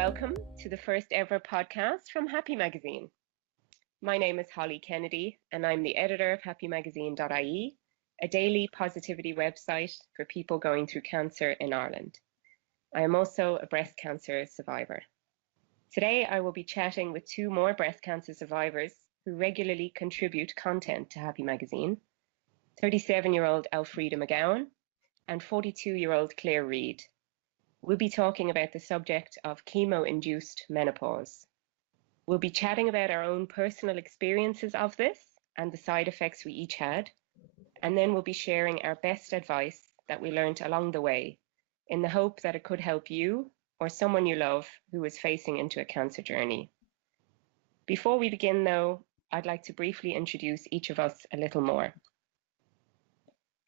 welcome to the first ever podcast from Happy Magazine. My name is Holly Kennedy and I'm the editor of happymagazine.ie, a daily positivity website for people going through cancer in Ireland. I am also a breast cancer survivor. Today I will be chatting with two more breast cancer survivors who regularly contribute content to Happy Magazine, 37-year-old Elfreda McGowan and 42-year-old Clare Reed. We'll be talking about the subject of chemo-induced menopause. We'll be chatting about our own personal experiences of this and the side effects we each had, and then we'll be sharing our best advice that we learned along the way in the hope that it could help you or someone you love who is facing into a cancer journey. Before we begin though, I'd like to briefly introduce each of us a little more.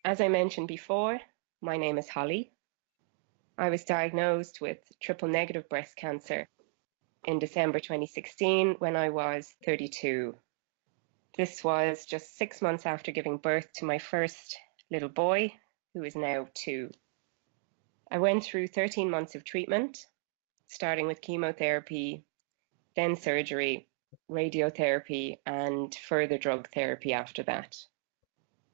As I mentioned before, my name is Holly. I was diagnosed with triple-negative breast cancer in December 2016 when I was 32. This was just 6 months after giving birth to my first little boy, who is now 2. I went through 13 months of treatment, starting with chemotherapy, then surgery, radiotherapy, and further drug therapy after that.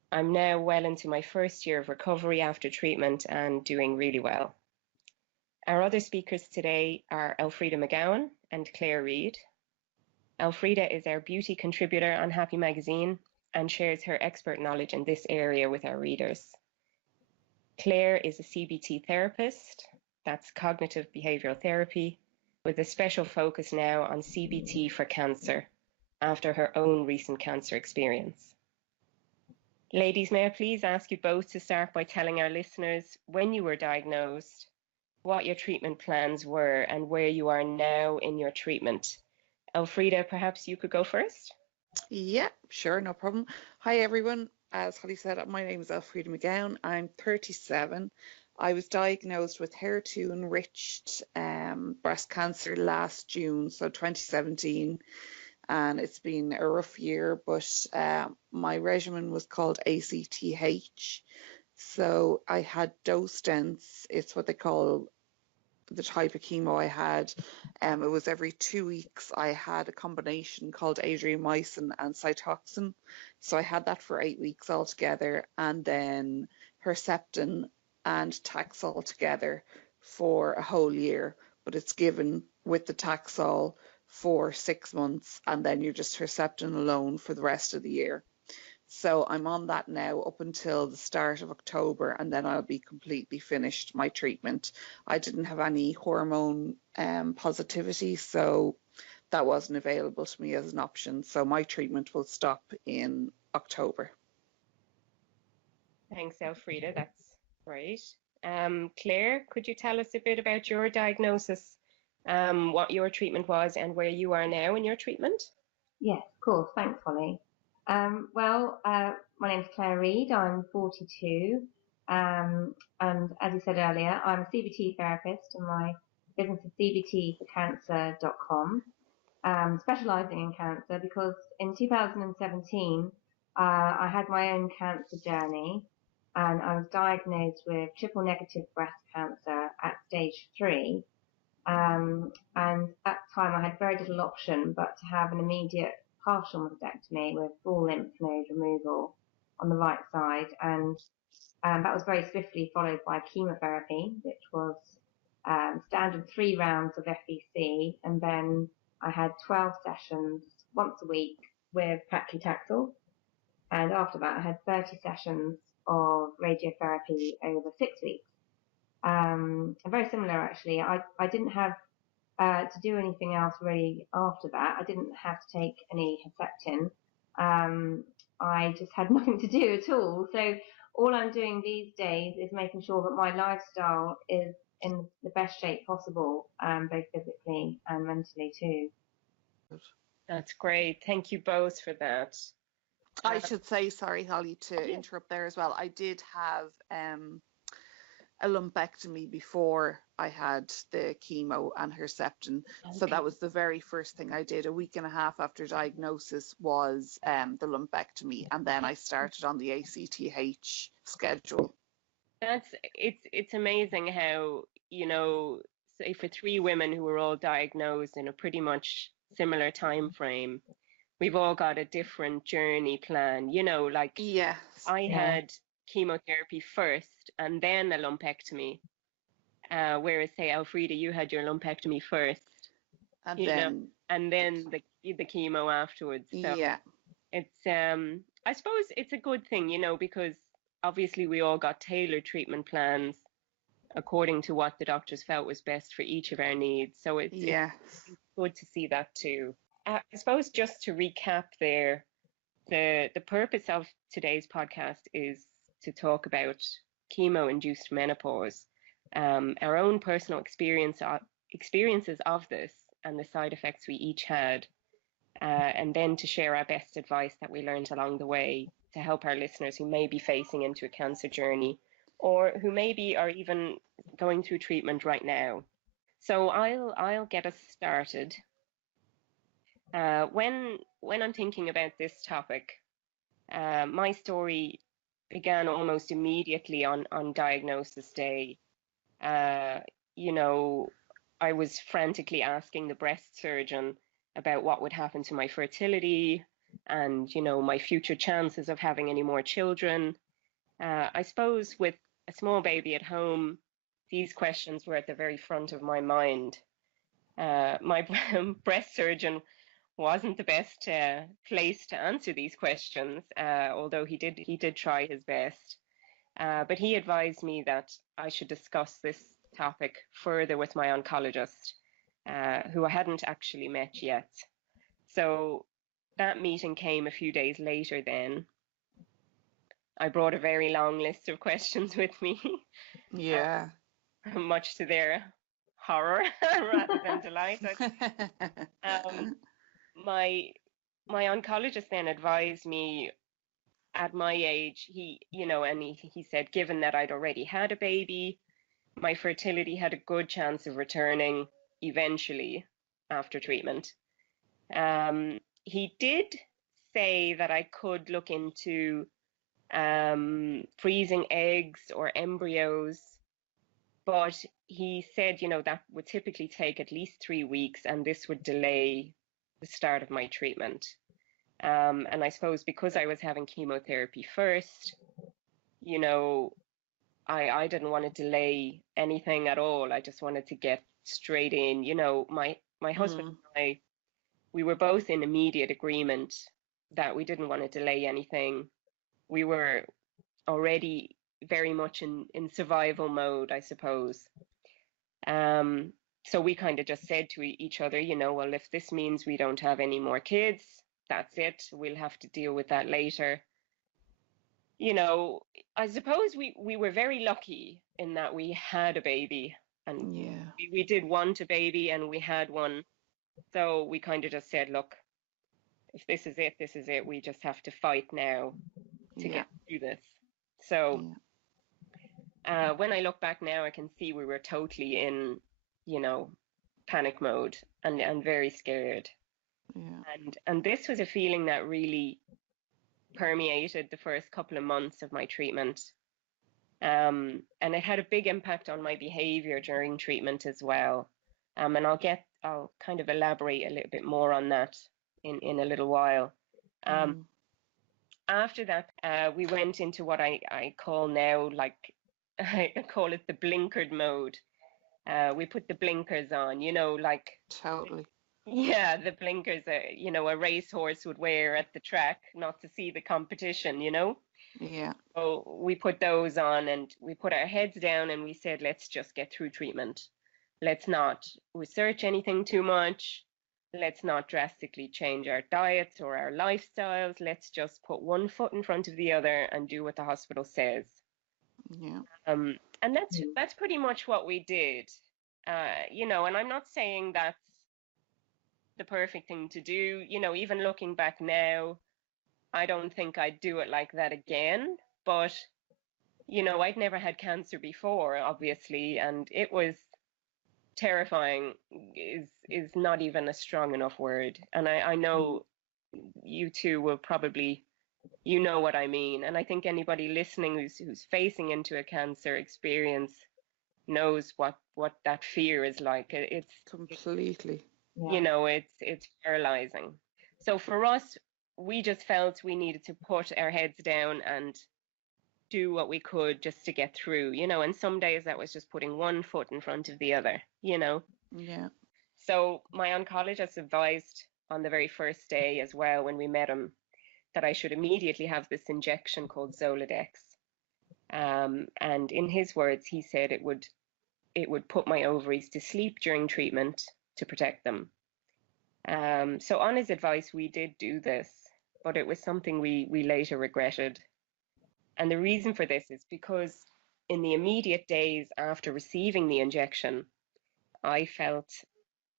I'm now well into my first year of recovery after treatment and doing really well. Our other speakers today are Elfreda McGowan and Clare Reed. Elfreda is our beauty contributor on Happy Magazine and shares her expert knowledge in this area with our readers. Clare is a CBT therapist, that's cognitive behavioural therapy, with a special focus now on CBT for cancer after her own recent cancer experience. Ladies, may I please ask you both to start by telling our listeners when you were diagnosed, what your treatment plans were, and where you are now in your treatment. Elfreda, perhaps you could go first? Yeah, sure, no problem. Hi, everyone. As Holly said, my name is Elfreda McGowan. I'm 37. I was diagnosed with HER2-enriched breast cancer last June, so 2017. And it's been a rough year, but my regimen was called ACTH. So I had dose dense, it's what they call the type of chemo I had. It was every 2 weeks. I had a combination called adriamycin and Cytoxan. So I had that for 8 weeks altogether, and then Herceptin and Taxol together for a whole year. But it's given with the Taxol for 6 months, and then you're just Herceptin alone for the rest of the year. So I'm on that now up until the start of October, and then I'll be completely finished my treatment. I didn't have any hormone positivity, so that wasn't available to me as an option. So my treatment will stop in October. Thanks, Elfreda. That's great. Clare, could you tell us a bit about your diagnosis, what your treatment was, and where you are now in your treatment? Yes, of course. Thanks, Holly. My name's Clare Reed. I'm 42, and as you said earlier, I'm a CBT therapist, and my business is cbtforcancer.com, specialising in cancer because in 2017 I had my own cancer journey, and I was diagnosed with triple-negative breast cancer at stage 3. And at the time I had very little option but to have an immediate partial mastectomy with full lymph node removal on the right side, and that was very swiftly followed by chemotherapy, which was standard 3 rounds of FEC, and then I had 12 sessions once a week with paclitaxel, and after that I had 30 sessions of radiotherapy over 6 weeks. Very similar actually. I didn't have to do anything else really after that. I didn't have to take any Herceptin. I just had nothing to do at all. So all I'm doing these days is making sure that my lifestyle is in the best shape possible, both physically and mentally too. That's great. Thank you both for that. I should say, sorry, Holly, to interrupt there as well. I did have a lumpectomy before I had the chemo and Herceptin. Okay. So that was the very first thing I did. A week and a half after diagnosis was the lumpectomy, and then I started on the ACTH schedule. It's amazing how, you know, say for three women who were all diagnosed in a pretty much similar time frame, we've all got a different journey plan. You know, like Yes. I Yeah. had chemotherapy first and then a lumpectomy, whereas say Elfreda, you had your lumpectomy first, And you know, then, and then the chemo afterwards. So yeah, it's I suppose it's a good thing, you know, because obviously we all got tailored treatment plans according to what the doctors felt was best for each of our needs. So it's yes. good to see that too. I suppose just to recap there, the purpose of today's podcast is to talk about chemo-induced menopause, our own personal experiences of this and the side effects we each had, and then to share our best advice that we learned along the way to help our listeners who may be facing into a cancer journey or who maybe are even going through treatment right now. So I'll get us started. When I'm thinking about this topic, my story began almost immediately on diagnosis day. Uh, you know, I was frantically asking the breast surgeon about what would happen to my fertility and, you know, my future chances of having any more children. I suppose with a small baby at home, these questions were at the very front of my mind. My breast surgeon wasn't the best place to answer these questions, although he did try his best. But he advised me that I should discuss this topic further with my oncologist, who I hadn't actually met yet. So that meeting came a few days later then. I brought a very long list of questions with me, Yeah. much to their horror rather than delight. Um, my my oncologist then advised me at my age, he said, given that I'd already had a baby, my fertility had a good chance of returning eventually after treatment. He did say that I could look into freezing eggs or embryos, but he said, that would typically take at least 3 weeks, and this would delay the start of my treatment. And I suppose because I was having chemotherapy first, I didn't want to delay anything at all. I just wanted to get straight in. My husband and I, we were both in immediate agreement that we didn't want to delay anything. We were already very much in survival mode, I suppose. So we kind of just said to each other, well, if this means we don't have any more kids, that's it. We'll have to deal with that later. I suppose we were very lucky in that we had a baby, and we did want a baby and we had one. So we kind of just said, look, if this is it, this is it. We just have to fight now to get through this. So when I look back now, I can see we were totally in, panic mode and very scared. Yeah. And this was a feeling that really permeated the first couple of months of my treatment. And it had a big impact on my behavior during treatment as well. And I'll kind of elaborate a little bit more on that in a little while. After that, we went into what I call now, like, I call it the blinkered mode. We put the blinkers on, like. Totally. Yeah, the blinkers, a racehorse would wear at the track, not to see the competition, Yeah. So we put those on and we put our heads down and we said, let's just get through treatment. Let's not research anything too much. Let's not drastically change our diets or our lifestyles. Let's just put one foot in front of the other and do what the hospital says. Yeah. And that's pretty much what we did. And I'm not saying that's the perfect thing to do. Even looking back now, I don't think I'd do it like that again. But, I'd never had cancer before, obviously, and it was terrifying is not even a strong enough word. And I know you two will probably, what I mean. And I think anybody listening who's facing into a cancer experience knows what that fear is like. It's Completely. you know, it's paralyzing. So for us, we just felt we needed to put our heads down and do what we could just to get through, you know, and some days that was just putting one foot in front of the other, you know. Yeah. So my oncologist advised on the very first day as well when we met him that I should immediately have this injection called Zoladex. And in his words, he said it would put my ovaries to sleep during treatment to protect them. So on his advice, we did do this, but it was something we later regretted. And the reason for this is because in the immediate days after receiving the injection, I felt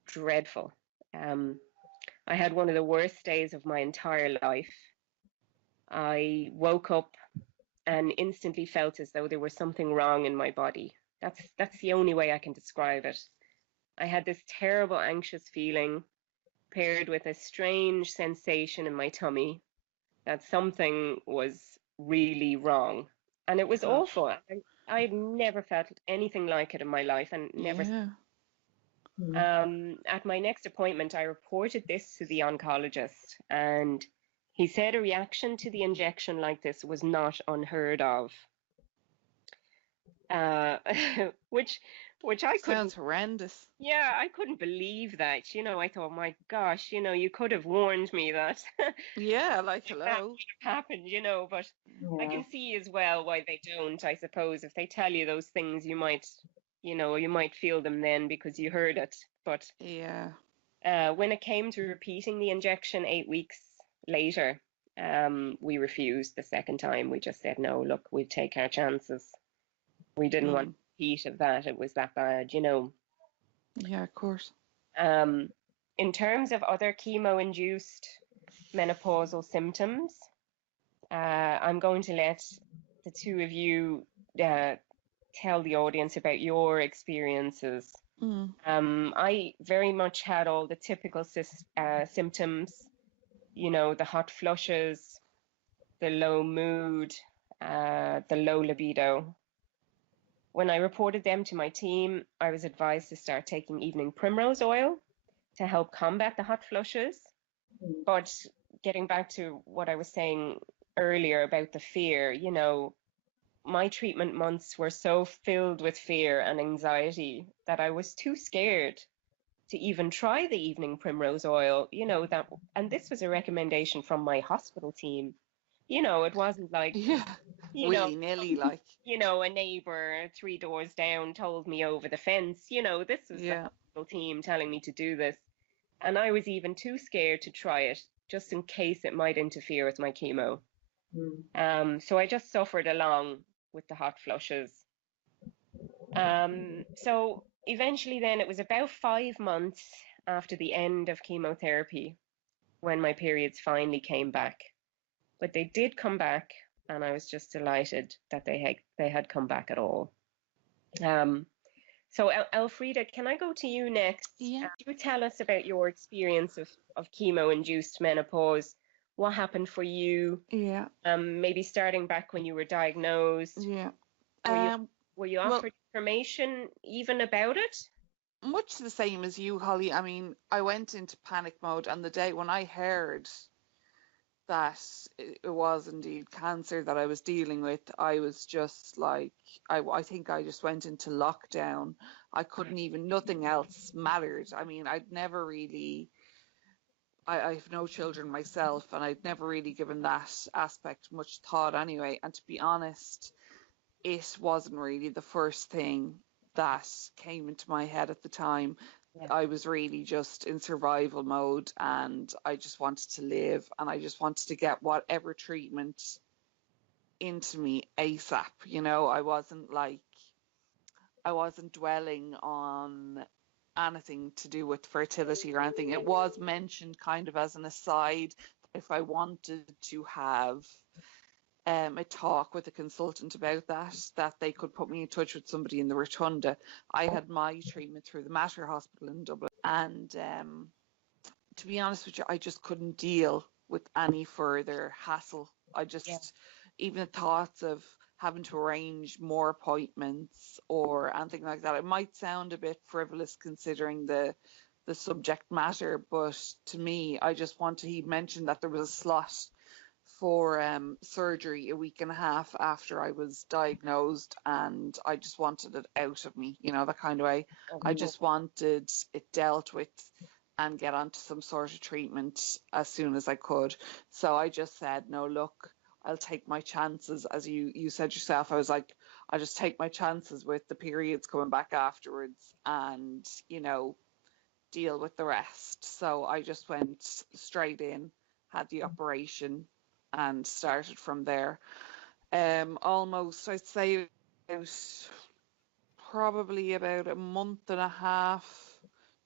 dreadful. I had one of the worst days of my entire life. I woke up and instantly felt as though there was something wrong in my body. That's the only way I can describe it. I had this terrible anxious feeling paired with a strange sensation in my tummy that something was really wrong. And it was Gosh. awful. I'd never felt anything like it in my life and never. Yeah. At my next appointment, I reported this to the oncologist, and he said a reaction to the injection like this was not unheard of. Uh, which I couldn't. Sounds horrendous. Yeah, I couldn't believe that. You know, I thought, my gosh, you know, you could have warned me that Yeah, like that hello. would have happened, you know, but I can see as well why they don't, I suppose. If they tell you those things, you might, you know, you might feel them then because you heard it. But Yeah. when it came to repeating the injection 8 weeks later, we refused the second time. We just said, no, look, we'll take our chances. We didn't want a repeat of that. It was that bad, you know. Yeah, of course. In terms of other chemo-induced menopausal symptoms, I'm going to let the two of you tell the audience about your experiences. I very much had all the typical symptoms, you know, the hot flushes, the low mood, the low libido. When I reported them to my team, I was advised to start taking evening primrose oil to help combat the hot flushes. But getting back to what I was saying earlier about the fear, you know, my treatment months were so filled with fear and anxiety that I was too scared to even try the evening primrose oil, you know, that, and this was a recommendation from my hospital team. You know, it wasn't like, Yeah. you know, Willy-nilly, like. you know, a neighbor 3 doors down told me over the fence. You know, this was the hospital team telling me to do this. And I was even too scared to try it, just in case it might interfere with my chemo. So I just suffered along with the hot flushes. So eventually then it was about 5 months after the end of chemotherapy when my periods finally came back. But they did come back, and I was just delighted that they had come back at all. So Elfreda, can I go to you next? Yeah. You tell us about your experience of chemo-induced menopause. What happened for you? Yeah. Maybe starting back when you were diagnosed. Yeah. Were you offered information even about it? Much the same as you, Holly. I mean, I went into panic mode, and the day when I heard that it was indeed cancer that I was dealing with, I was just like, I think I just went into lockdown. I couldn't even, nothing else mattered. I mean, I'd never really, I have no children myself, and I'd never really given that aspect much thought anyway. And to be honest, it wasn't really the first thing that came into my head at the time. I was really just in survival mode, and I just wanted to live, and I just wanted to get whatever treatment into me ASAP. You know, I wasn't dwelling on anything to do with fertility or anything. It was mentioned kind of as an aside, if I wanted to have a talk with a consultant about that they could put me in touch with somebody in the Rotunda. I had my treatment through the Mater Hospital in Dublin, and to be honest with you, I just couldn't deal with any further hassle. I just, even the thoughts of having to arrange more appointments or anything like that. It might sound a bit frivolous considering the subject matter, but to me, I just wanted, he mentioned that there was a slot for surgery a week and a half after I was diagnosed, and I just wanted it out of me, you know, that kind of way. I just wanted it dealt with and get onto some sort of treatment as soon as I could. So I just said, no, look, I'll take my chances. As you said yourself, I was like, I just take my chances with the periods coming back afterwards and, you know, deal with the rest. So I just went straight in, had the operation, and started from there. Almost, I'd say, probably about a month and a half,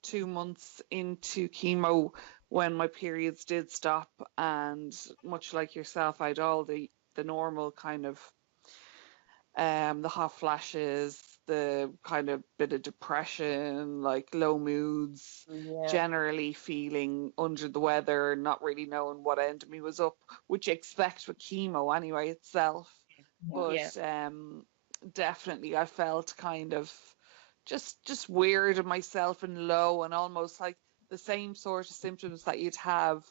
2 months into chemo when my periods did stop, and much like yourself, I had all the normal kind of the hot flashes, the kind of bit of depression, like low moods, generally feeling under the weather, not really knowing what end of me was up, which you expect with chemo anyway itself. But definitely I felt kind of just weird in myself and low, and almost like the same sort of symptoms that you'd have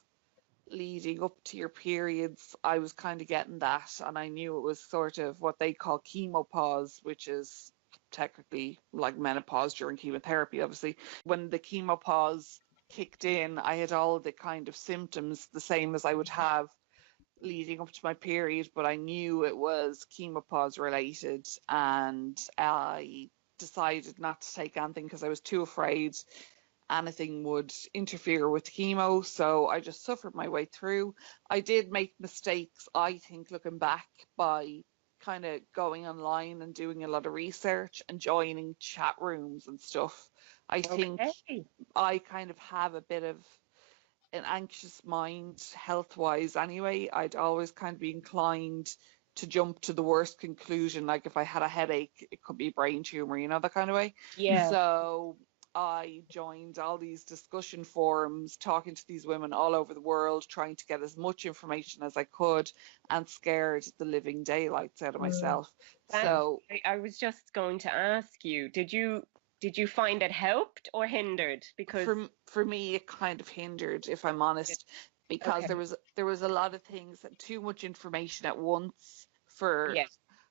leading up to your periods. I was kind of getting that, and I knew it was sort of what they call chemopause, which is technically like menopause during chemotherapy, obviously. When the chemopause kicked in, I had all the kind of symptoms the same as I would have leading up to my period, but I knew it was chemopause related, and I decided not to take anything because I was too afraid anything would interfere with chemo. So I just suffered my way through. I did make mistakes, I think, looking back, by kind of going online and doing a lot of research and joining chat rooms and stuff. I think I kind of have a bit of an anxious mind health wise anyway. I'd always kind of be inclined to jump to the worst conclusion. Like if I had a headache, it could be a brain tumor, you know, that kind of way. So I joined all these discussion forums, talking to these women all over the world, trying to get as much information as I could, and scared the living daylights out of myself. So I was just going to ask you, did you find it helped or hindered? Because for me, it kind of hindered, if I'm honest, because there was a lot of things, too much information at once.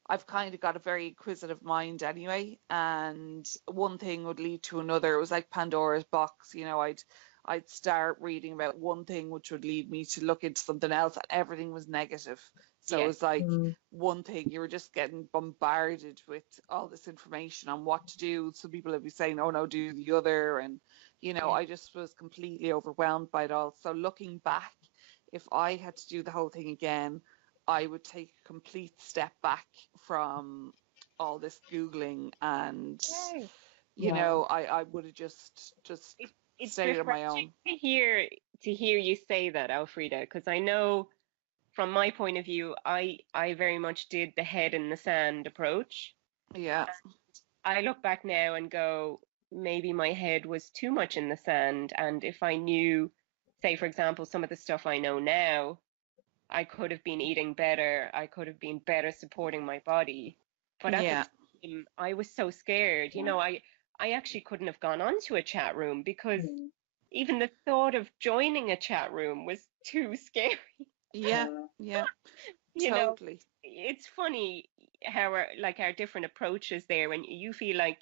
I've kind of got a very inquisitive mind anyway, and one thing would lead to another. It was like Pandora's box, you know. I'd start reading about one thing, which would lead me to look into something else, and everything was negative. So it was like one thing, you were just getting bombarded with all this information on what to do. Some people would be saying, oh no, do the other. And, you know, I just was completely overwhelmed by it all. So looking back, if I had to do the whole thing again, I would take a complete step back from all this Googling, and, you know, I would have just it's stayed on my own. To hear you say that, Elfreda, because I know from my point of view, I very much did the head in the sand approach. Yeah. I look back now and go, maybe my head was too much in the sand, and if I knew, say, for example, some of the stuff I know now, I could have been eating better. I could have been better supporting my body. But at the time, I was so scared. You know, I actually couldn't have gone onto a chat room because even the thought of joining a chat room was too scary. Yeah, You totally. know, it's funny how our different approaches there, when you feel like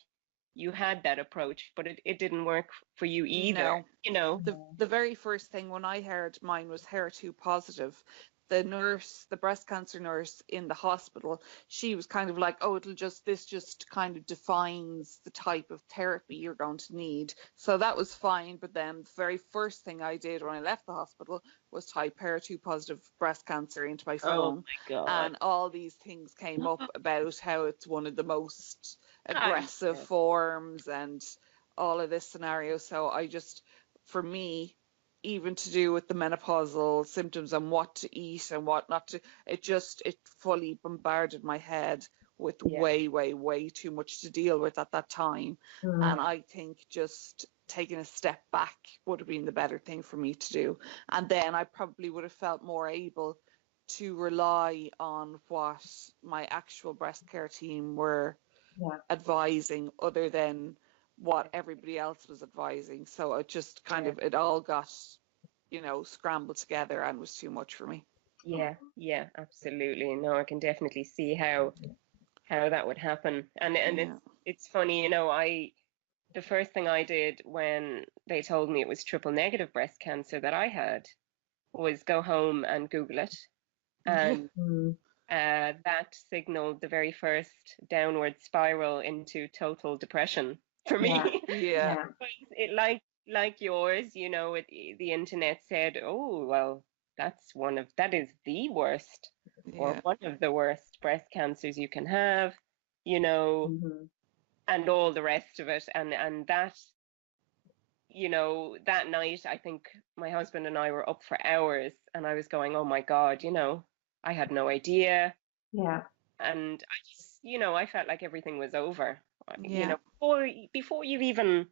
you had that approach, but it didn't work for you either. No. You know, the very first thing when I heard mine was HER2 positive, the nurse, the breast cancer nurse in the hospital, she was kind of like, oh, this just kind of defines the type of therapy you're going to need. So that was fine. But then the very first thing I did when I left the hospital was type HER2 positive breast cancer into my phone. Oh my God. And all these things came up about how it's one of the most aggressive forms and all of this scenario. So I just, for me, even to do with the menopausal symptoms and what to eat and what not to, it fully bombarded my head with way too much to deal with at that time. And I think just taking a step back would have been the better thing for me to do. And then I probably would have felt more able to rely on what my actual breast care team were advising, other than what everybody else was advising. So it just kind of, it all got, scrambled together and was too much for me. Yeah, absolutely. No, I can definitely see how that would happen. And it's funny, the first thing I did when they told me it was triple negative breast cancer that I had was go home and Google it. And that signaled the very first downward spiral into total depression for me. Yeah. It like yours, the internet said, oh, well, that is the worst or one of the worst breast cancers you can have, and all the rest of it. And that, that night, I think my husband and I were up for hours, and I was going, oh my God, I had no idea. Yeah. And I just, I felt like everything was over. Yeah. Before you even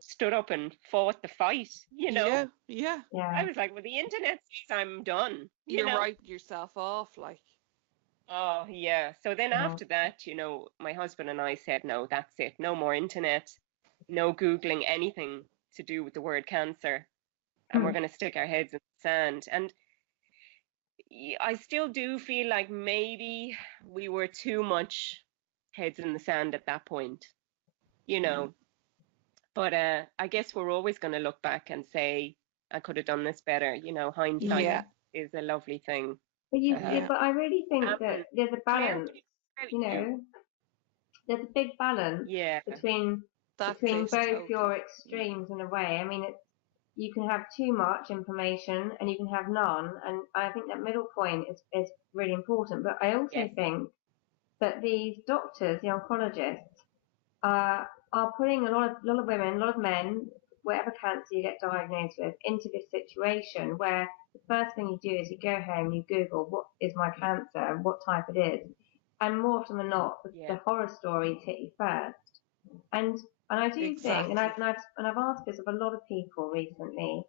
stood up and fought the fight, Yeah. I was like, well, the internet says I'm done. You're writing yourself off, like. Oh, yeah. So then after that, my husband and I said, no, that's it. No more internet, no Googling anything to do with the word cancer. And we're going to stick our heads in the sand. And I still do feel like maybe we were too much heads in the sand at that point, But I guess we're always going to look back and say, I could have done this better. Hindsight is a lovely thing. But I really think that there's a balance, there's a big balance between both your extremes in a way. I mean, you can have too much information and you can have none. And I think that middle point is really important. But I also think that these doctors, the oncologists, are putting a lot of women, a lot of men, whatever cancer you get diagnosed with, into this situation where the first thing you do is you go home and you Google what is my cancer and what type it is, and more often than not, the horror stories hit you first. And I do think, and I've asked this of a lot of people recently,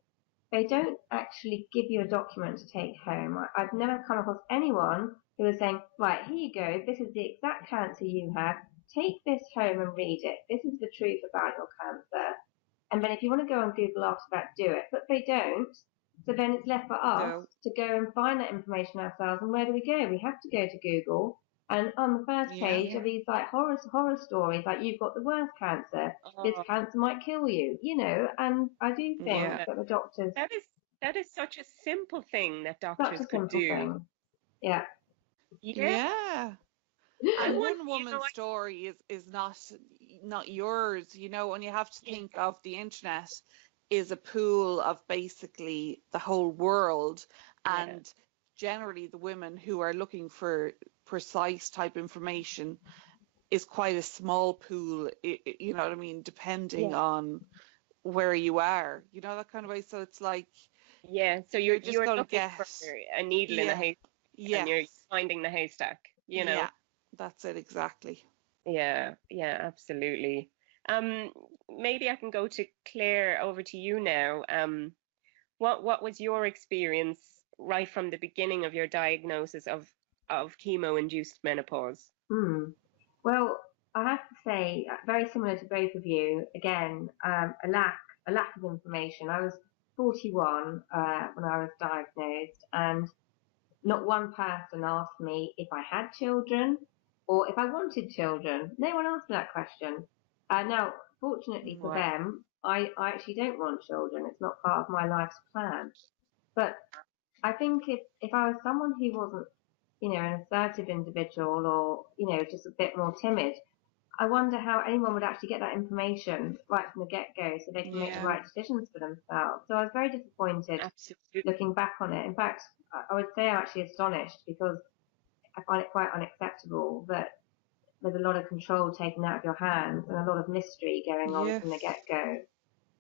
they don't actually give you a document to take home. I've never come across anyone who is saying, right, here you go, this is the exact cancer you have, take this home and read it. This is the truth about your cancer. And then if you want to go on Google after that, do it. But they don't. So then it's left for us to go and find that information ourselves. And where do we go? We have to go to Google. And on the first page are these like horror stories, like you've got the worst cancer. This cancer might kill you, And I do think that the doctors. That is such a simple thing that doctors could do. Thing. Yeah. And one woman's story is not yours, and you have to think of the internet is a pool of basically the whole world, and generally the women who are looking for precise type information is quite a small pool, you know what I mean, depending on where you are, that kind of way. So it's like, so you're looking for a needle in a haystack, and you're finding the haystack, Yeah, that's it, exactly. Yeah, absolutely. Maybe I can go to Claire, over to you now. What was your experience right from the beginning of your diagnosis of chemo-induced menopause? Well, I have to say, very similar to both of you. Again, a lack of information. I was 41 when I was diagnosed, and not one person asked me if I had children or if I wanted children. No one asked me that question. Now, fortunately for them, I actually don't want children. It's not part of my life's plan. But I think if I was someone who wasn't, an assertive individual or, just a bit more timid, I wonder how anyone would actually get that information right from the get-go so they can make the right decisions for themselves. So I was very disappointed looking back on it. In fact, I would say I'm actually astonished, because I find it quite unacceptable that there's a lot of control taken out of your hands and a lot of mystery going on from the get-go.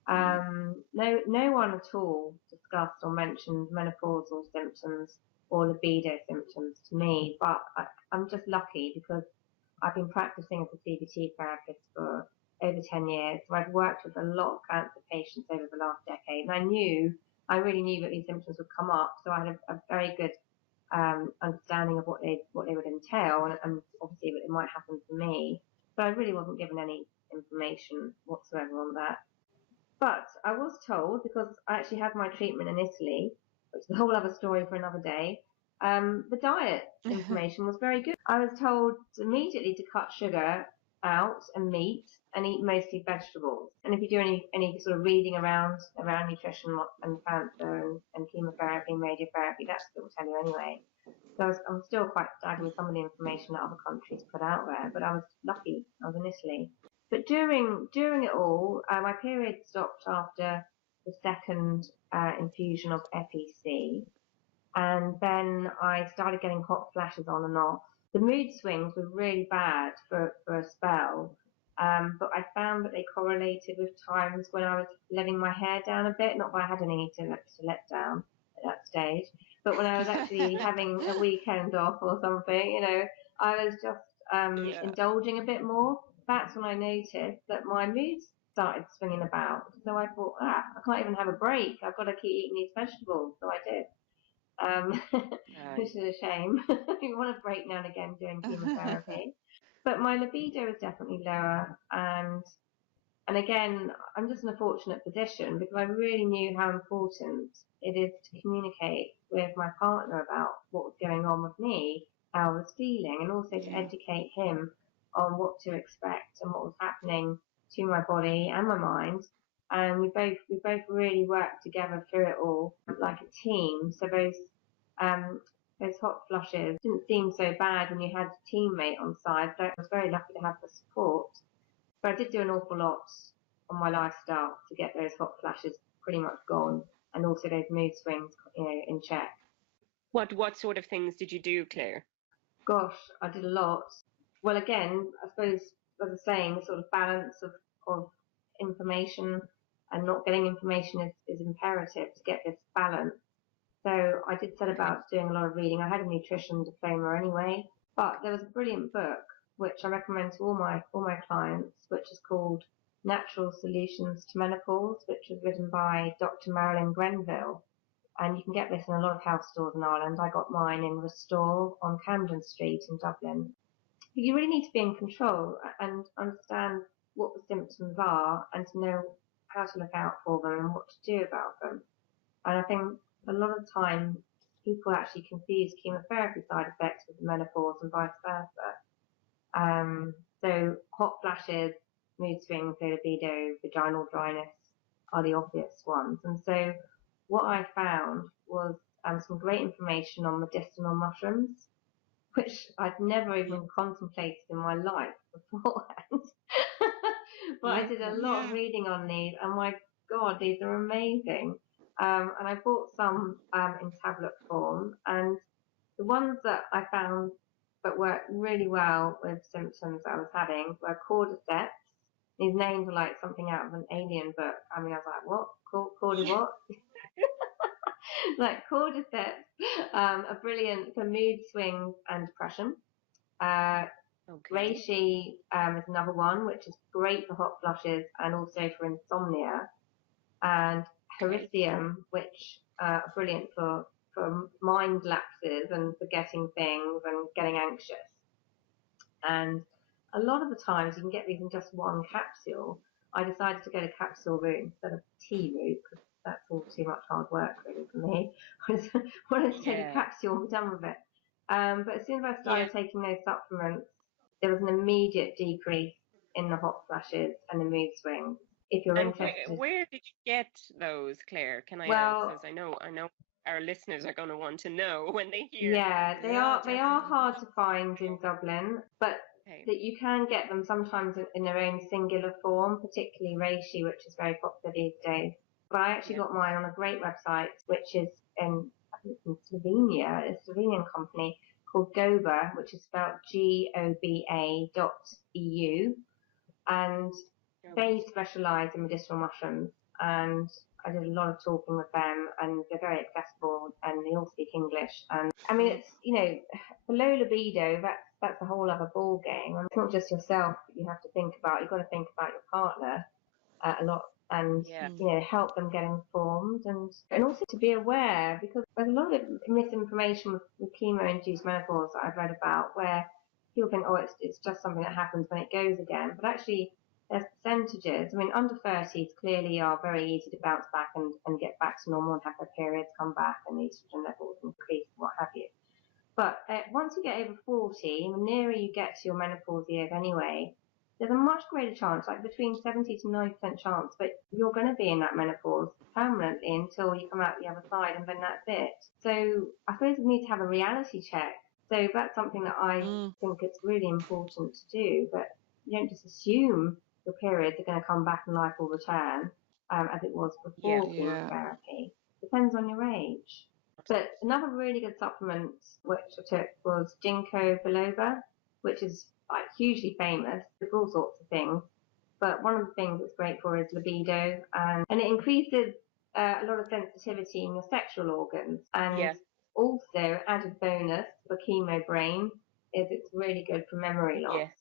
No one at all discussed or mentioned menopausal symptoms or libido symptoms to me, but I'm just lucky because I've been practicing as a CBT therapist for over 10 years. So I've worked with a lot of cancer patients over the last decade, and I really knew that these symptoms would come up. So I had a very good understanding of what they would entail, and obviously it might happen to me. But I really wasn't given any information whatsoever on that. But I was told, because I actually had my treatment in Italy, which is a whole other story for another day, the diet information was very good. I was told immediately to cut sugar out and meat and eat mostly vegetables. And if you do any sort of reading around nutrition and cancer and chemotherapy and radiotherapy, that's what it will tell you anyway. So I'm still quite staggered with some of the information that other countries put out there, but I was lucky. I was in Italy. But during it all, my period stopped after the second infusion of FEC, and then I started getting hot flashes on and off. The mood swings were really bad for a spell, but I found that they correlated with times when I was letting my hair down a bit. Not that I had any to let down at that stage, but when I was actually having a weekend off or something, I was just indulging a bit more. That's when I noticed that my mood started swinging about. So I thought, I can't even have a break. I've got to keep eating these vegetables. So I did. Which is a shame. You want a break now and again doing chemotherapy. But my libido is definitely lower, and again, I'm just in a fortunate position because I really knew how important it is to communicate with my partner about what was going on with me, how I was feeling, and also to educate him on what to expect and what was happening to my body and my mind. And we both really worked together through it all like a team. So those hot flushes didn't seem so bad when you had a teammate on side. So I was very lucky to have the support. But I did do an awful lot on my lifestyle to get those hot flashes pretty much gone, and also those mood swings, in check. What sort of things did you do, Claire? Gosh, I did a lot. Well, again, I suppose, as I was saying, the sort of balance of information and not getting information is imperative to get this balance. So I did set about doing a lot of reading. I had a nutrition diploma anyway, but there was a brilliant book which I recommend to all my clients, which is called Natural Solutions to Menopause, which was written by Dr. Marilyn Grenville. And you can get this in a lot of health stores in Ireland. I got mine in Restore on Camden Street in Dublin. But you really need to be in control and understand what the symptoms are and to know how to look out for them and what to do about them. And I think a lot of the time people actually confuse chemotherapy side effects with the menopause and vice versa. So hot flashes, mood swings, libido, vaginal dryness are the obvious ones. And so what I found was some great information on medicinal mushrooms, which I'd never even contemplated in my life beforehand. But I did a lot of reading on these, and my God, these are amazing. And I bought some in tablet form, and the ones that I found that worked really well with symptoms I was having were cordyceps. These names are like something out of an alien book. I mean, I was like, what? Cordy what? Like cordyceps are brilliant for mood swings and depression. Reishi is another one, which is great for hot flushes and also for insomnia. And Hericium, which are brilliant for mind lapses and forgetting things and getting anxious. And a lot of the times you can get these in just one capsule. I decided to go the capsule route instead of tea route because that's all too much hard work really for me. I just wanted to take a capsule and be done with it. But as soon as I started taking those supplements, there was an immediate decrease in the hot flashes and the mood swings. If you're interested, where did you get those, Claire? Can I ask? Because I know our listeners are going to want to know when they hear. Yeah, they are hard to find in Dublin, but that you can get them sometimes in their own singular form, particularly reishi, which is very popular these days. But I actually got mine on a great website, which is in Slovenia. It's a Slovenian company called Goba, which is spelled GOBA.eu, and they specialise in medicinal mushrooms. And I did a lot of talking with them, and they're very accessible, and they all speak English. And I mean, it's for low libido, that's a whole other ball game. And it's not just yourself that you have to think about. You've got to think about your partner a lot and Yeah. help them get informed and also to be aware, because there's a lot of misinformation with chemo-induced menopause that I've read about, where people think, oh, it's just something that happens when it goes again, but actually there's percentages. I mean, under 30s clearly are very easy to bounce back and get back to normal and have their periods come back and the estrogen levels increase and what have you. But once you get over 40, the nearer you get to your menopause years anyway, there's a much greater chance, like between 70 to 90% chance, that you're going to be in that menopause permanently until you come out the other side, and then that's it. So I suppose we need to have a reality check. So that's something that I think it's really important to do, but you don't just assume your periods are going to come back and life will return as it was before chemotherapy. Depends on your age. But another really good supplement which I took was ginkgo biloba, which is like hugely famous for all sorts of things. But one of the things it's great for is libido, and it increases a lot of sensitivity in your sexual organs. And also, added bonus for chemo brain is it's really good for memory loss. Yes.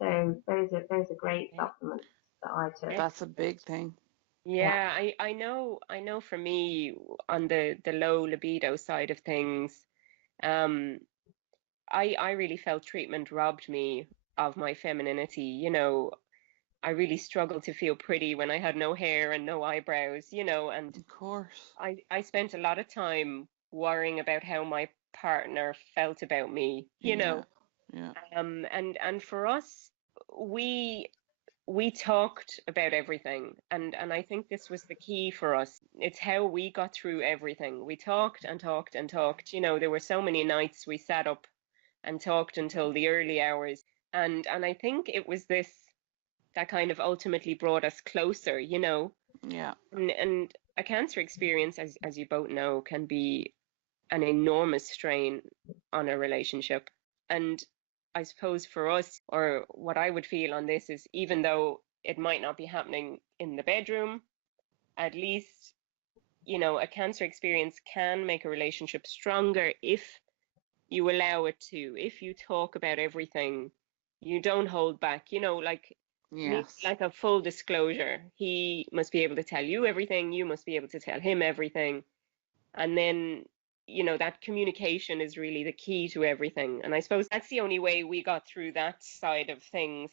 So those are great supplements that I took. That's a big thing. Yeah, I know for me on the low libido side of things, I really felt treatment robbed me of my femininity. I really struggled to feel pretty when I had no hair and no eyebrows, and Of course. I spent a lot of time worrying about how my partner felt about me, Yeah. and for us, we talked about everything, and I think this was the key for us. It's how we got through everything. We talked and talked and talked. There were so many nights we sat up and talked until the early hours, and I think it was this that kind of ultimately brought us closer. Yeah. And a cancer experience, as you both know, can be an enormous strain on a relationship. And I suppose for us, or what I would feel on this is, even though it might not be happening in the bedroom, at least, a cancer experience can make a relationship stronger if you allow it to, if you talk about everything, you don't hold back, like a full disclosure. He must be able to tell you everything, you must be able to tell him everything. And then that communication is really the key to everything. And I suppose that's the only way we got through that side of things,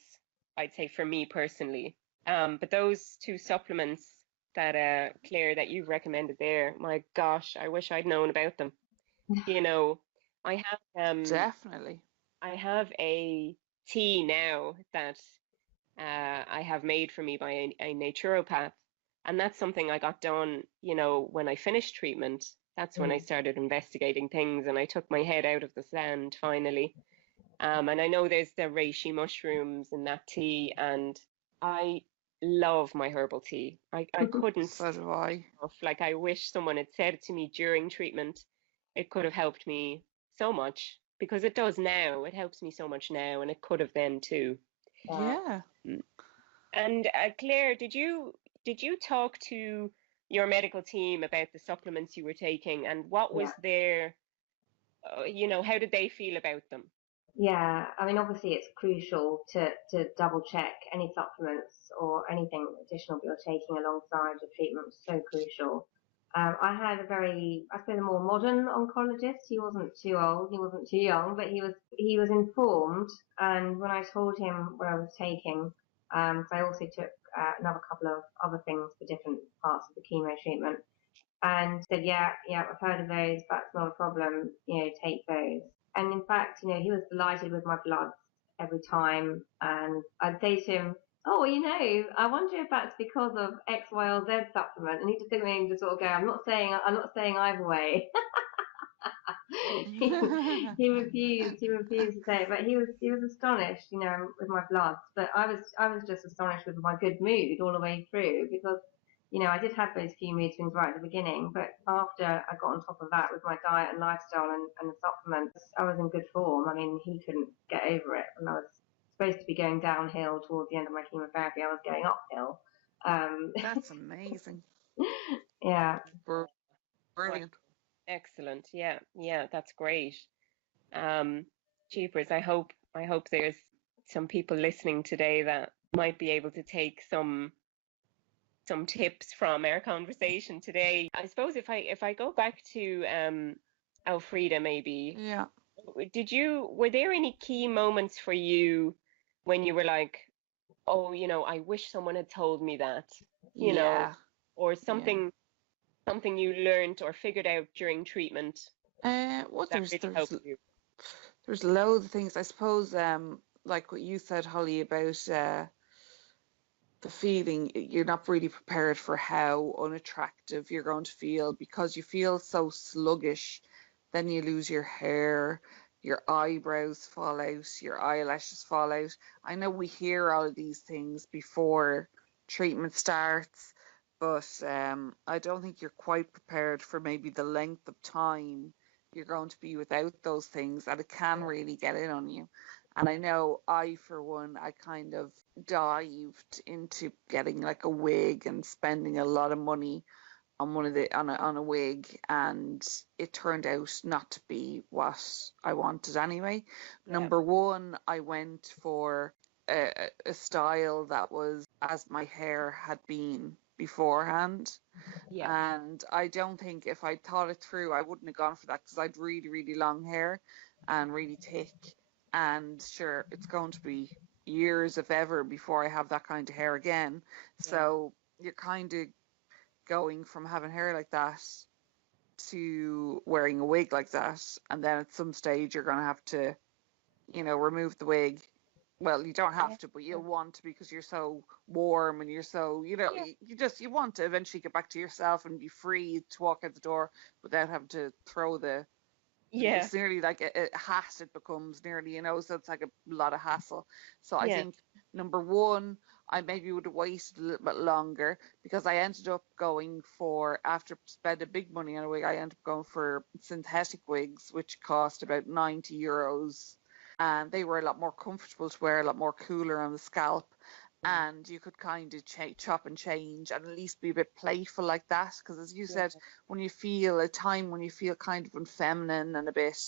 I'd say, for me personally. But those two supplements that Claire, that you've recommended there, my gosh, I wish I'd known about them. I have Definitely. I have a tea now that I have made for me by a naturopath, and that's something I got done, when I finished treatment. That's when I started investigating things, and I took my head out of the sand finally. And I know there's the reishi mushrooms in that tea, and I love my herbal tea. I couldn't. So do I. Like, I wish someone had said it to me during treatment. It could have helped me so much, because it does now. It helps me so much now, and it could have then too. Yeah. And Claire, did you talk to your medical team about the supplements you were taking, and what was their, how did they feel about them? Yeah, I mean, obviously it's crucial to double check any supplements or anything additional that you're taking alongside your treatment. So crucial. I had a very, I suppose, a more modern oncologist. He wasn't too old, he wasn't too young, but he was informed. And when I told him what I was taking, so I also took another couple of other things for different parts of the chemo treatment, and said, yeah, I've heard of those. That's not a problem. Take those. And in fact, he was delighted with my bloods every time. And I'd say to him, oh, I wonder if that's because of X, Y, or Z supplement. And he just looked at me and just sort of go, I'm not saying either way. he refused to say it, but he was astonished, with my bloods. But I was just astonished with my good mood all the way through, because I did have those few mood swings right at the beginning, but after I got on top of that with my diet and lifestyle and the supplements, I was in good form. I mean, he couldn't get over it. When I was supposed to be going downhill towards the end of my chemotherapy, I was going uphill. That's amazing. Yeah. Brilliant. Excellent. Yeah, that's great. Jeepers, I hope there's some people listening today that might be able to take some some tips from our conversation today. I suppose if I go back to Elfreda, maybe, Yeah. were there any key moments for you when you were like, oh, I wish someone had told me that, you know, Yeah. or Yeah. something you learned or figured out during treatment Well, that really helped you? there's loads of things. I suppose, like what you said, Holly, about the feeling you're not really prepared for how unattractive you're going to feel because you feel so sluggish. Then you lose your hair, your eyebrows fall out, your eyelashes fall out. I know we hear all of these things before treatment starts, but I don't think you're quite prepared for maybe the length of time you're going to be without those things, and it can really get in on you. And I know for one, I kind of dived into getting like a wig and spending a lot of money on on a wig, and it turned out not to be what I wanted anyway. Yeah. Number one, I went for a style that was as my hair had been beforehand. Yeah. And I don't think if I thought it through, I wouldn't have gone for that because I'd really, really long hair and really thick. And sure, it's going to be years, if ever, before I have that kind of hair again. Yeah. So you're kind of going from having hair like that to wearing a wig like that. And then at some stage, you're going to have to, remove the wig. Well, you don't Yeah. have to, but you'll want to because you're so warm and you're so, Yeah. you want to eventually get back to yourself and be free to walk out the door without having to throw Yeah. it's nearly like a hat, it becomes nearly, so it's like a lot of hassle. So I Yeah. think number one, I maybe would have waited a little bit longer because I ended up going for, after spending big money on a wig, I ended up going for synthetic wigs, which cost about €90. And they were a lot more comfortable to wear, a lot more cooler on the scalp. And you could kind of chop and change and at least be a bit playful like that. Because as you Yeah. said, when you feel kind of unfeminine and a bit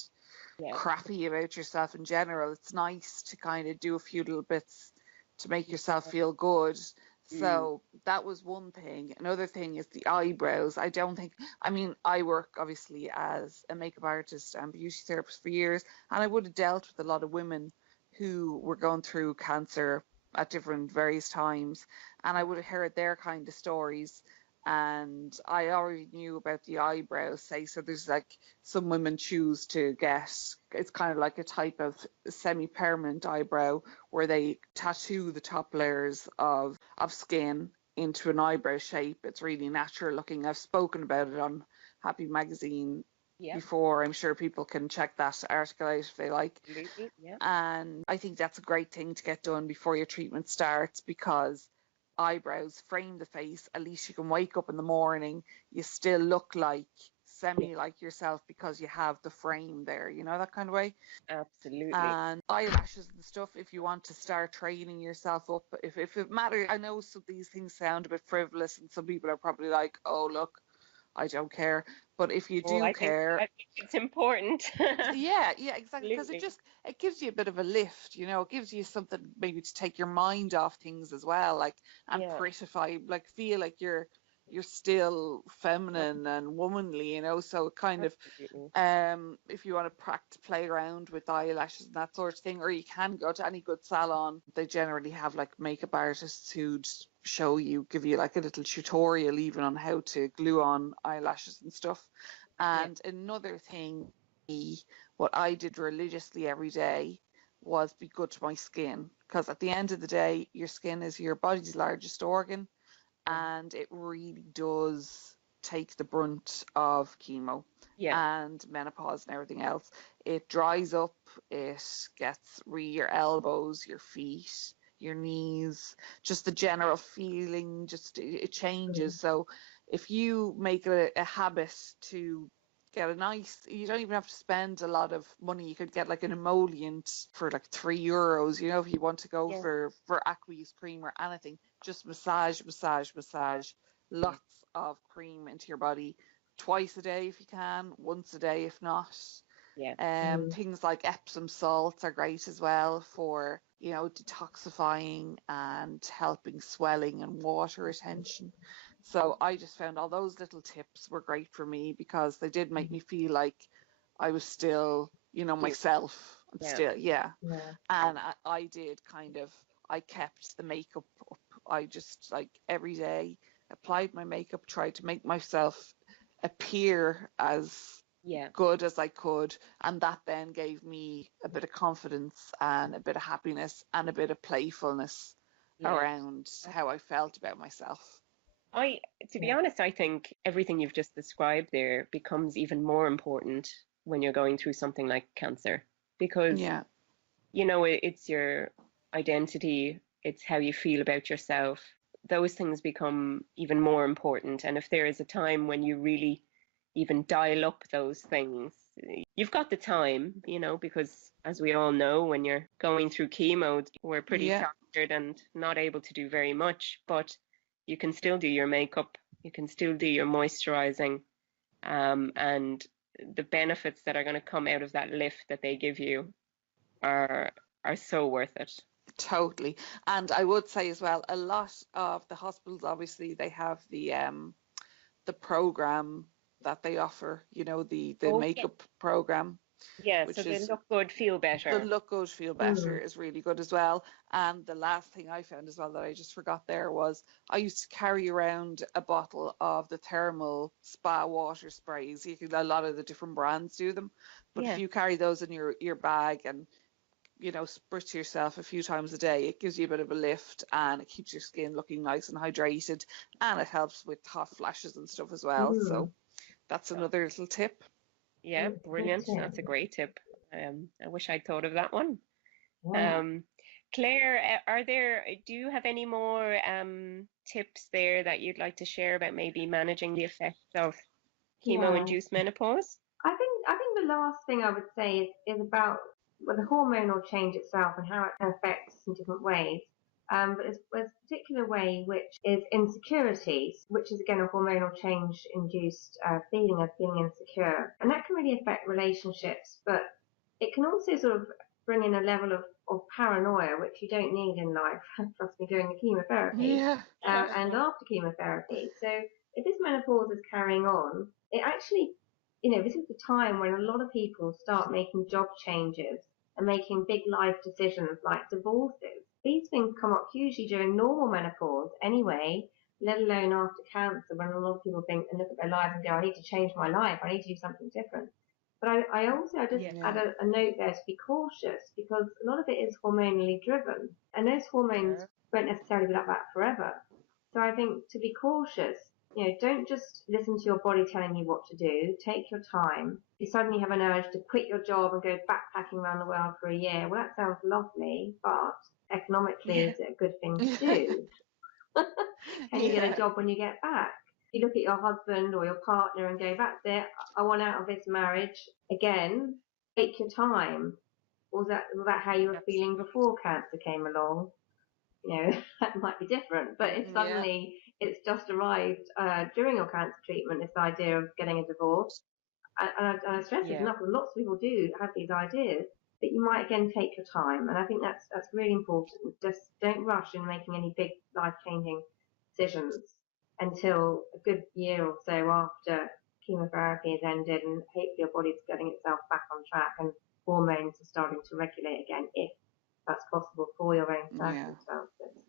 Yeah. crappy about yourself in general, it's nice to kind of do a few little bits to make yourself feel good. Mm. So that was one thing. Another thing is the eyebrows. I work obviously as a makeup artist and beauty therapist for years, and I would have dealt with a lot of women who were going through cancer at different various times, and I would have heard their kind of stories. And I already knew about the eyebrows, say, so there's like some women choose to get, it's kind of like a type of semi-permanent eyebrow where they tattoo the top layers of skin into an eyebrow shape. It's really natural looking. I've spoken about it on Happy Magazine Yeah. before. I'm sure people can check that article out if they like. Absolutely. Yeah. And I think that's a great thing to get done before your treatment starts, because eyebrows frame the face. At least you can wake up in the morning, you still look like semi like yourself because you have the frame there, that kind of way. Absolutely. And eyelashes and stuff, if you want to start training yourself up, if it matters. I know some of these things sound a bit frivolous and some people are probably like, oh look, I don't care. But if you Oh, do care, I think it's important. yeah, exactly, because Absolutely. it gives you a bit of a lift, it gives you something maybe to take your mind off things as well, like, and Yeah. prettify, like feel like you're still feminine and womanly, so it kind of, Absolutely. if you want to practice, play around with eyelashes and that sort of thing, or you can go to any good salon. They generally have like makeup artists who'd give you like a little tutorial even on how to glue on eyelashes and stuff. Yeah. And another thing, what I did religiously every day was be good to my skin, because at the end of the day, your skin is your body's largest organ, and it really does take the brunt of chemo Yeah. and menopause and everything else. It dries up, it gets your elbows, your feet, your knees, just the general feeling, just it changes. So if you make it a habit to get a nice, you don't even have to spend a lot of money. You could get like an emollient for like €3, if you want to go Yeah. for aqueous cream or anything. Just massage, Yeah. lots of cream into your body twice a day if you can, once a day if not. Yeah. Things like Epsom salts are great as well for, you know, detoxifying and helping swelling and water retention. So I just found all those little tips were great for me because they did make me feel like I was still, you know, myself. And Yeah. still, yeah. Yeah. And I did kind of, I kept the makeup up. I just like every day applied my makeup, tried to make myself appear as Yeah. good as I could, and that then gave me a bit of confidence and a bit of happiness and a bit of playfulness Yeah. around how I felt about myself. To be honest, I think everything you've just described there becomes even more important when you're going through something like cancer, because, Yeah, you know, it's your identity, it's how you feel about yourself. Those things become even more important. And if there is a time when you really even dial up those things, you've got the time, you know, because as we all know, when you're going through chemo, we're pretty yeah, tired and not able to do very much, but you can still do your makeup, you can still do your moisturizing, and the benefits that are going to come out of that lift that they give you are are so worth it. totally. And I would say as well, a lot of the hospitals, obviously, they have the program that they offer, you know, the Oh, yeah. makeup program, Yeah, so which they is look good, feel the better. look good, feel better is really good as well. And the last thing I found as well that I just forgot there was I used to carry around a bottle of the thermal spa water sprays. You can, a lot of the different brands do them, but if Yeah, you carry those in your bag and, you know, spritz yourself a few times a day, it gives you a bit of a lift and it keeps your skin looking nice and hydrated, and it helps with hot flashes and stuff as well. So that's another little tip. yeah, Good brilliant. tip. That's a great tip. I wish I'd thought of that one. Yeah. Um, Claire, do you have any more tips there that you'd like to share about maybe managing the effects of Yeah. chemo-induced menopause? I think the last thing I would say is about the hormonal change itself and how it affects us in different ways. But there's a particular way which is insecurities, which is again a hormonal change induced feeling of feeling insecure. And that can really affect relationships, but it can also sort of bring in a level of paranoia, which you don't need in life, trust me, during the chemotherapy Yeah. and after chemotherapy. So if this menopause is carrying on, it actually, this is the time when a lot of people start making job changes and making big life decisions like divorces. These things come up hugely during normal menopause anyway, let alone after cancer, when a lot of people think and look at their lives and go, I need to change my life, I need to do something different. But I just add Yeah. a note there to be cautious because a lot of it is hormonally driven, and those hormones Yeah, won't necessarily be like that forever. So I think to be cautious, don't just listen to your body telling you what to do. Take your time. If you suddenly have an urge to quit your job and go backpacking around the world for a year, well, that sounds lovely, but economically, Yeah. is it a good thing to do? Can you get a Yeah. job when you get back? You look at your husband or your partner and go, that's it, I want out of this marriage. Again, take your time. Was that how you were feeling absolutely. before cancer came along? That might be different. But if Yeah. suddenly it's just arrived during your cancer treatment, this idea of getting a divorce, and I stress this Yeah, enough, and lots of people do have these ideas, but you might again take your time. And I think that's really important. Just don't rush in making any big life-changing decisions until a good year or so after chemotherapy has ended and hopefully your body's getting itself back on track and hormones are starting to regulate again, if that's possible for your own Yeah. circumstances.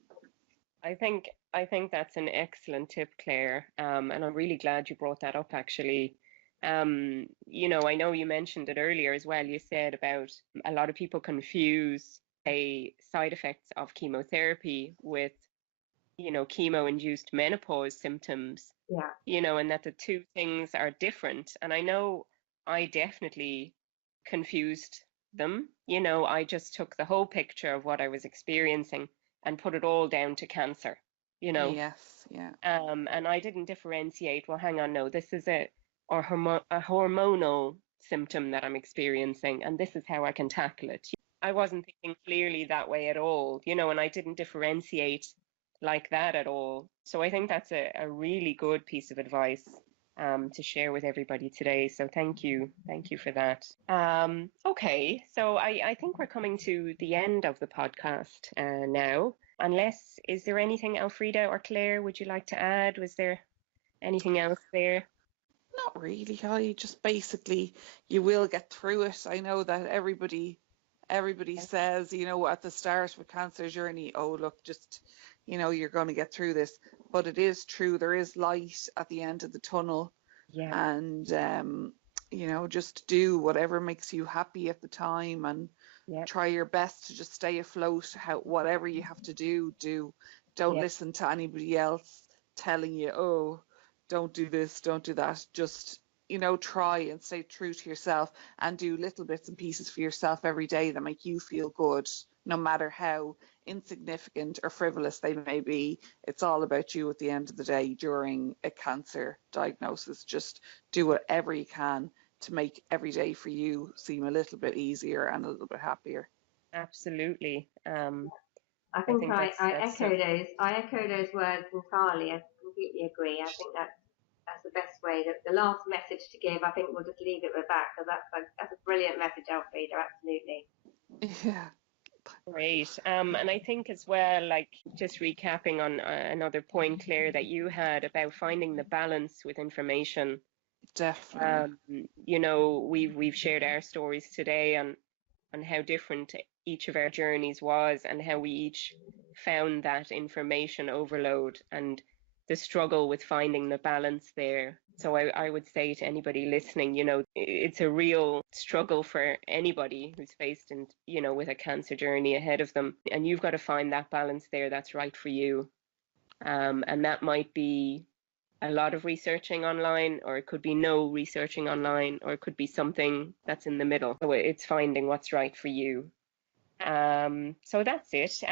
I think that's an excellent tip, Claire. And I'm really glad you brought that up actually. I know you mentioned it earlier as well. You said about a lot of people confuse a side effects of chemotherapy with, chemo-induced menopause symptoms, Yeah. and that the two things are different. And I know I definitely confused them. I just took the whole picture of what I was experiencing and put it all down to cancer, you know. Yes. Yeah. And I didn't differentiate, well, hang on, no, this is a hormonal symptom that I'm experiencing, and this is how I can tackle it. I wasn't thinking clearly that way at all, and I didn't differentiate like that at all. So I think that's a really good piece of advice. to share with everybody today. So thank you for that. Okay, so I think we're coming to the end of the podcast now. Unless, is there anything, Elfreda or Claire, would you like to add? Was there anything else there? Not really, Holly. Just basically, you will get through it. I know that everybody says, at the start of a cancer journey, oh, look, just, you're going to get through this. But it is true. There is light at the end of the tunnel. Yeah. And, just do whatever makes you happy at the time, and try your best to just stay afloat. Whatever you have to do. Don't listen to anybody else telling you, oh, don't do this, don't do that. Just, try and stay true to yourself, and do little bits and pieces for yourself every day that make you feel good, no matter how insignificant or frivolous they may be. It's all about you at the end of the day during a cancer diagnosis. Just do whatever you can to make every day for you seem a little bit easier and a little bit happier. Absolutely. I think I echo those words entirely. I completely agree. I think that's the best way. The last message to give, I think we'll just leave it with that, because that's a brilliant message, Elfreda. Absolutely. Yeah. Great. And I think as well, like, just recapping on another point, Claire, that you had about finding the balance with information. Definitely. We've shared our stories today on how different each of our journeys was, and how we each found that information overload and the struggle with finding the balance there. So I would say to anybody listening, it's a real struggle for anybody who's faced with a cancer journey ahead of them. And you've got to find that balance there that's right for you. And that might be a lot of researching online, or it could be no researching online, or it could be something that's in the middle. So it's finding what's right for you. So that's it.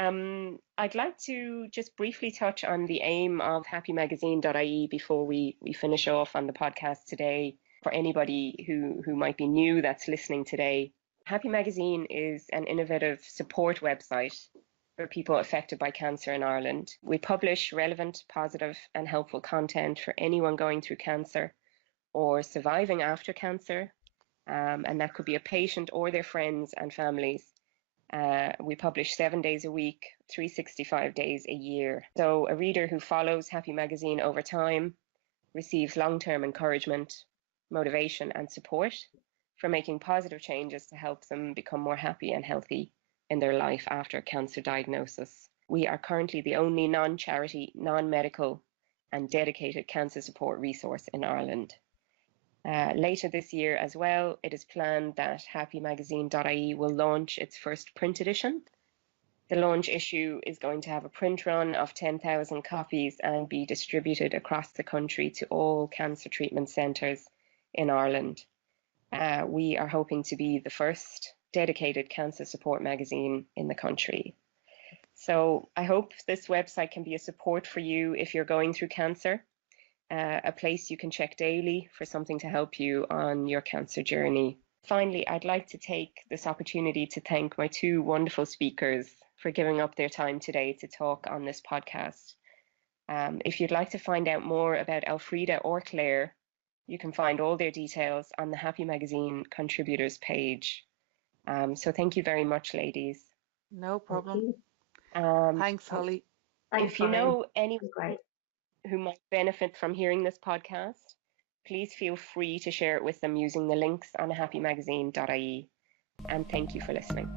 I'd like to just briefly touch on the aim of happymagazine.ie before we finish off on the podcast today. For anybody who might be new that's listening today, Happy Magazine is an innovative support website for people affected by cancer in Ireland. We publish relevant, positive and helpful content for anyone going through cancer or surviving after cancer, and that could be a patient or their friends and families. We publish 7 days a week, 365 days a year. So a reader who follows Happy Magazine over time receives long-term encouragement, motivation and support for making positive changes to help them become more happy and healthy in their life after a cancer diagnosis. We are currently the only non-charity, non-medical and dedicated cancer support resource in Ireland. Later this year as well, it is planned that happymagazine.ie will launch its first print edition. The launch issue is going to have a print run of 10,000 copies and be distributed across the country to all cancer treatment centres in Ireland. We are hoping to be the first dedicated cancer support magazine in the country. So I hope this website can be a support for you if you're going through cancer. A place you can check daily for something to help you on your cancer journey. Finally, I'd like to take this opportunity to thank my two wonderful speakers for giving up their time today to talk on this podcast. If you'd like to find out more about Elfreda or Claire, you can find all their details on the Happy Magazine contributors page. So thank you very much, ladies. No problem. Thanks, Holly. If you know anyone who might benefit from hearing this podcast, please feel free to share it with them using the links on happymagazine.ie. And thank you for listening.